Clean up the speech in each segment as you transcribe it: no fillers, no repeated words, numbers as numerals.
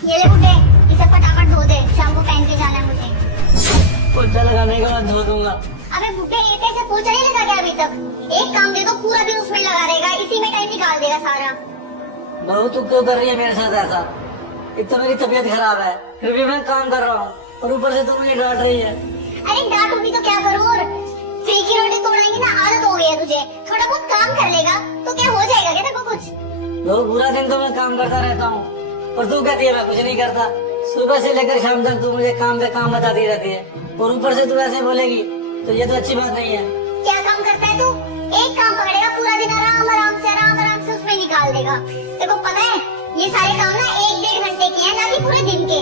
ये ले बुड्ढे, इसे फटाफट धो दे, शाम को पहन के जाना है मुझे। पोछा लगाने के बाद धो दूंगा। अबे बुड्ढे, ये कैसे पोछा नहीं लगा क्या अभी तक? एक काम दे दो, पूरा दिन उसमें लगा रहेगा, इसी में टाइम निकाल देगा सारा। बहू तू क्यों कर रही है मेरे साथ ऐसा? एक तो मेरी तबीयत खराब है, फिर भी मैं काम कर रहा हूँ और ऊपर से तू मुझे डांट रही है। अरे डांटूंगी तो क्या करूँ? और फ्री की रोटी तोड़ेंगी ना, आदत हो गई है तुझे। थोड़ा बहुत काम कर लेगा तो क्या हो जाएगा क्या तेरे को कुछ? तो पूरा दिन तो मैं काम करता रहता हूँ और तू कहती है मैं कुछ नहीं करता। सुबह से लेकर शाम तक तू मुझे काम पे काम बताती रहती है और ऊपर से तू ऐसे बोलेगी तो ये तो अच्छी बात नहीं है। क्या काम करता है तू? एक काम पकड़ेगा, पूरा दिन आराम आराम से उसमें निकाल देगा। तेरे को पता है ये सारे काम ना 1-1.5 घंटे के हैं, ना कि पूरे दिन के।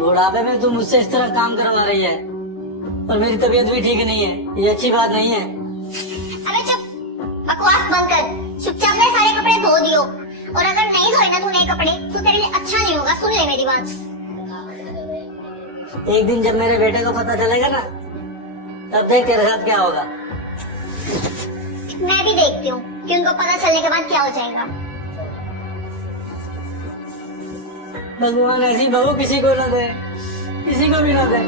बुढ़ापे में तू मुझसे इस तरह काम करवा रही है और मेरी तबीयत भी ठीक नहीं है, ये अच्छी बात नहीं है। अबे चुप, बकवास बंद कर, चुपचाप से सारे कपड़े धो दियो। और अगर नहीं धोए ना तूने कपड़े तो तेरे लिए अच्छा नहीं होगा, सुन ले मेरी बात। एक दिन जब मेरे बेटे को पता चलेगा ना, तब देख तेरे साथ क्या होगा। मैं भी देखती हूँ कि उनको पता चलने के बाद क्या हो जाएगा। भगवान ऐसी बहू किसी को न दे, किसी को भी न दे।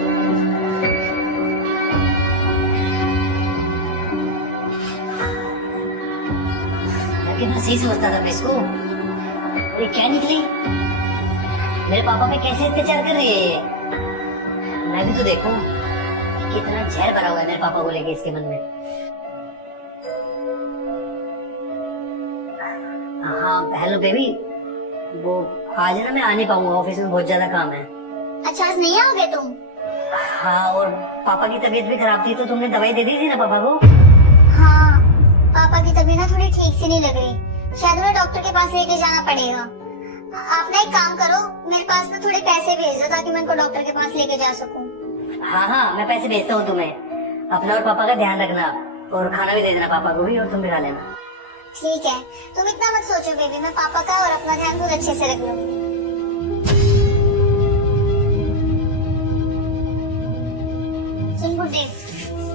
कितना सही सोचता था मैं इसको। ये क्या निकली? मेरे पापा पे कैसे अत्याचार कर रही है ये? मैं भी तो देखूं कितना जहर भरा हुआ है मेरे पापा को लेके इसके मन में। हाँ हेलो बेबी, वो आज ना मैं आ नहीं पाऊंगा, ऑफिस में बहुत ज्यादा काम है। अच्छा आज नहीं आओगे तुम? हाँ, और पापा की तबीयत भी खराब थी तो तुमने दवाई दे दी थी ना पापा को? हाँ, पापा की तबीयत ना थोड़ी ठीक से नहीं लग रही, शायद उन्हें डॉक्टर के पास लेके जाना पड़ेगा। आप ना एक काम करो, मेरे पास ना थोड़े पैसे भेज दो ताकि मैं उनको डॉक्टर के पास लेके जा सकूं। हाँ हाँ, मैं पैसे भेजता हूँ तुम्हें। अपना और पापा का ध्यान रखना और खाना भी दे देना पापा को भी, और तुम भी खा लेना। ठीक है, तुम इतना मत सोचो बेबी, मैं पापा का और अपना ध्यान बहुत अच्छे से रख लूंगी। सुन बुड्ढे,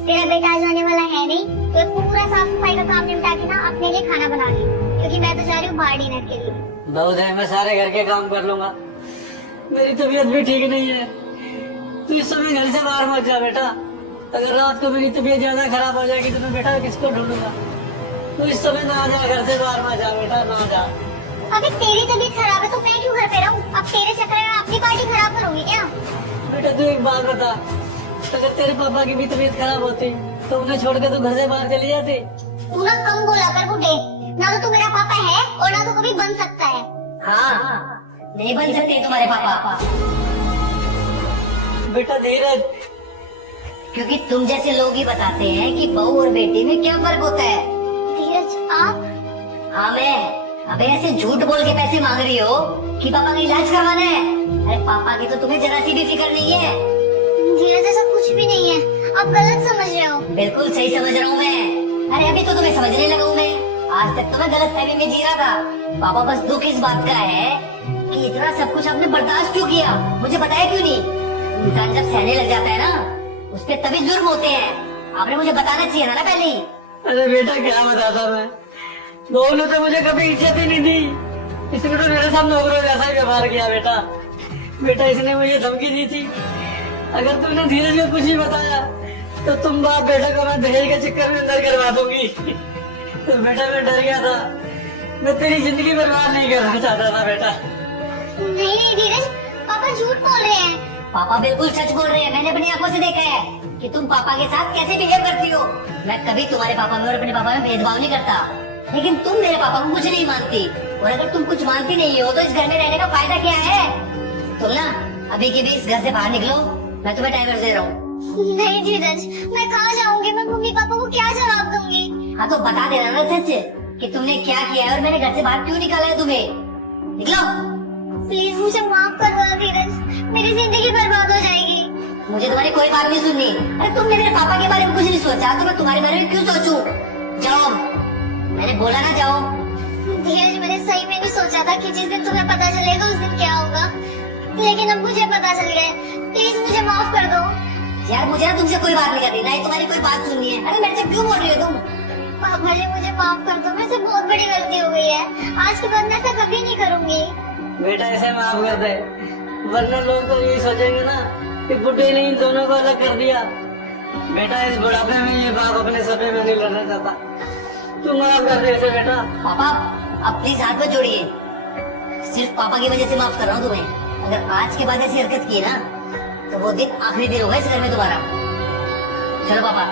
तेरा बेटा आज आने वाला है नहीं, तो पूरा साफ सफाई का काम निपटा के ना अपने लिए खाना बना ले, क्योंकि मैं तो जा रही हूँ बाहर डिनर के लिए। बहुत है, मैं सारे घर के काम कर लूंगा। मेरी तबीयत भी ठीक नहीं है, तू इस समय घर से बाहर मत जा बेटा। अगर रात को मेरी तबीयत ज्यादा खराब हो जाएगी तो मैं बेटा किसको ढूंढूंगा। तू इस समय ना जा, घर से बाहर मत जा बेटा, ना जा। अबे तेरी तबीयत खराब है तो मैं क्यों घर पे रहूं? अब तेरे चक्कर में अपनी पार्टी खराब करूंगी क्या? बेटा तू एक बात बता, अगर तेरे पापा की भी तबीयत खराब होती तो उन्हें छोड़ के तू घर से बाहर चली जाती? तू ना कम बोला कर बुड्ढे, ना तो तू मेरा पापा है और ना तो कभी बन सकता है। हाँ, नहीं बन सकते तुम्हारे पापा। बेटा धीरज, क्योंकि तुम जैसे लोग ही बताते हैं कि बहू और बेटी में क्या फर्क होता है। धीरज आप? हाँ मैं। अबे ऐसे झूठ बोल के पैसे मांग रही हो कि पापा का इलाज करवाना है? अरे पापा की तो तुम्हें जरा सी भी फिक्र नहीं है। धीरज ऐसा कुछ भी नहीं है, आप गलत समझ रहे हो। बिल्कुल सही समझ रहा हूँ मैं। अरे अभी तो तुम्हें समझने लगा हूँ मैं, आज तक तो मैं गलत फहमी में जी रहा था। पापा बस दुख इस बात का है कि इतना सब कुछ आपने बर्दाश्त क्यों किया, मुझे बताया क्यों नहीं? इंसान जब सहने लग जाता है ना, उस पे तभी जुर्म होते हैं। आपने मुझे बताना चाहिए ना पहले ही। अरे बेटा क्या बताता मैं, बहू ने तो मुझे कभी इज्जत ही नहीं दी, इसने तो मेरे साथ नौकरों जैसा ही व्यवहार किया। बेटा इसने मुझे धमकी दी थी, अगर तुमने धीरज को कुछ ही बताया तो तुम बाप बेटा को मैं दहेज के चक्कर में अंदर करवा दूंगी। तो बेटा मैं डर गया था, मैं तेरी जिंदगी बर्बाद नहीं करना चाहता था बेटा। नहीं धीरज, पापा झूठ बोल रहे हैं। पापा बिल्कुल सच बोल रहे हैं, मैंने अपनी आंखों से देखा है कि तुम पापा के साथ कैसे बिहेव करती हो। मैं कभी तुम्हारे पापा में और अपने पापा में भेदभाव नहीं करता, लेकिन तुम मेरे पापा को कुछ नहीं मानती, और अगर तुम कुछ मानती नहीं हो तो इस घर में रहने का फायदा क्या है? तुम ना अभी के भी इस घर से बाहर निकलो, मैं तुम्हें टाइमर दे रहा हूँ। नहीं धीरज, मैं कहाँ जाऊंगी? मैं मम्मी पापा को क्या जवाब दूंगी? हाँ तो बता देना ना सच कि तुमने क्या किया है और मेरे घर से बाहर क्यों निकाला है तुम्हें। निकलो। प्लीज मुझे माफ कर दो धीरज, मेरी जिंदगी बर्बाद हो जाएगी। मुझे तुम्हारी कोई बात नहीं सुननी। अरे तुमने मेरे पापा के बारे में कुछ नहीं सोचा तो मैं तुम्हारे बारे में क्यों सोचूं? जाओ, मैंने बोला ना जाओ। धीरज मैंने सही में नहीं सोचा था कि जिस दिन तुम्हें पता चलेगा उस दिन क्या होगा, लेकिन अब मुझे पता चल गया। प्लीज मुझे माफ कर दो। यार मुझे ना तुमसे कोई बात नहीं करनी, ना ही तुम्हारी कोई बात सुननी है। अरे मेरे से क्यों बोल रही हो तुम? पापा जी मुझे माफ कर दो, मेरे से बहुत बड़ी गलती हो गई है, आज के बाद मैं ऐसा कभी नहीं करूंगी। बेटा इसे माफ कर दे, वरना लोग तो यही सोचेंगे ना कि बुढ़े ने इन दोनों को अलग कर दिया। बेटा इस बुढ़ापे में ये बाप अपने सपने में नहीं लड़ना चाहता। तू माफ कर दे इसे बेटा। पापा अब प्लीज हाथ मत जोड़िए, सिर्फ पापा की वजह से माफ कर रहा हूँ तुम्हें। अगर आज के बाद ऐसी हरकत की ना तो वो दिन आखिरी दिन होगा इस घर में तुम्हारा। चलो पापा